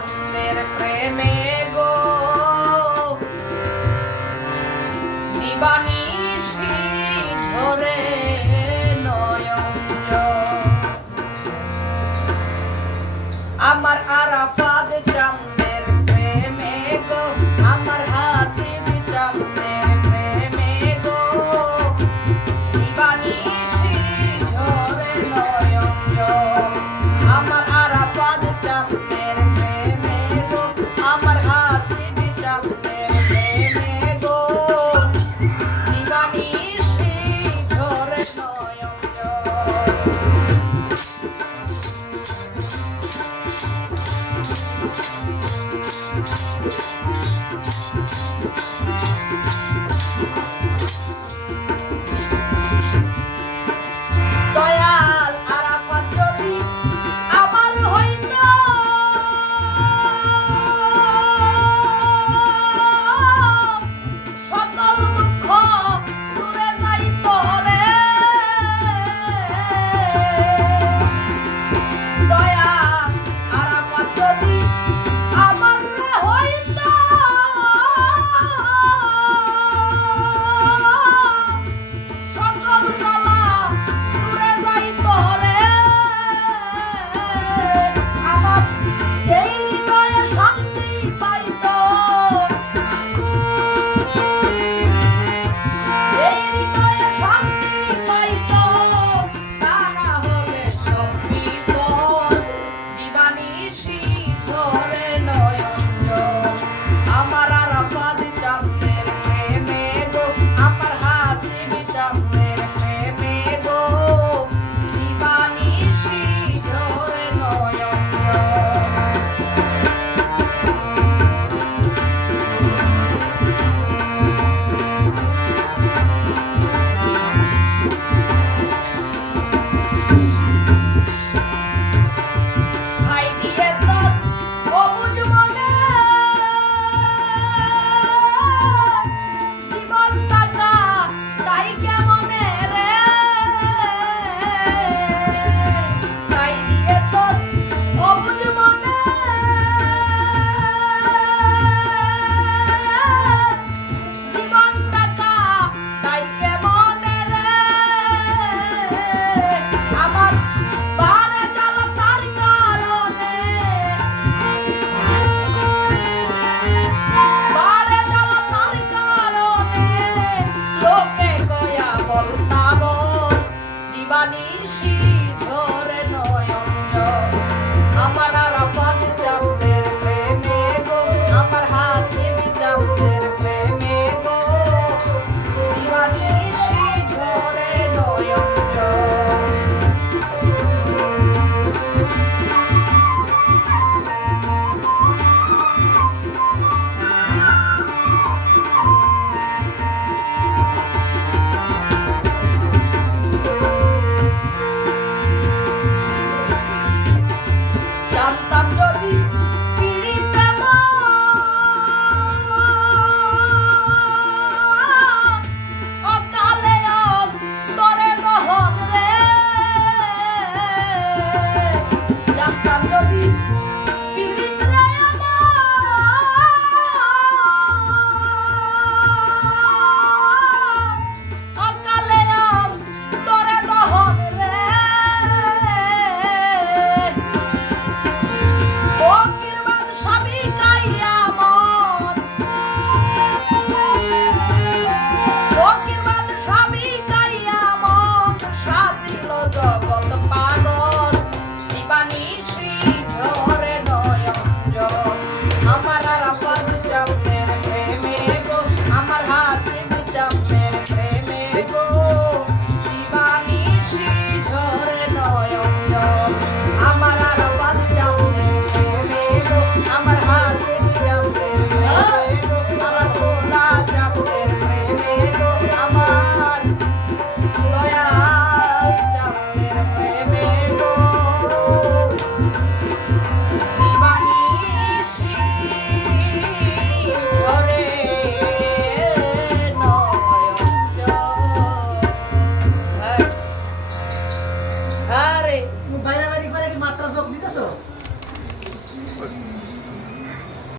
চাঁদের প্রেমে গো। দিবানিশি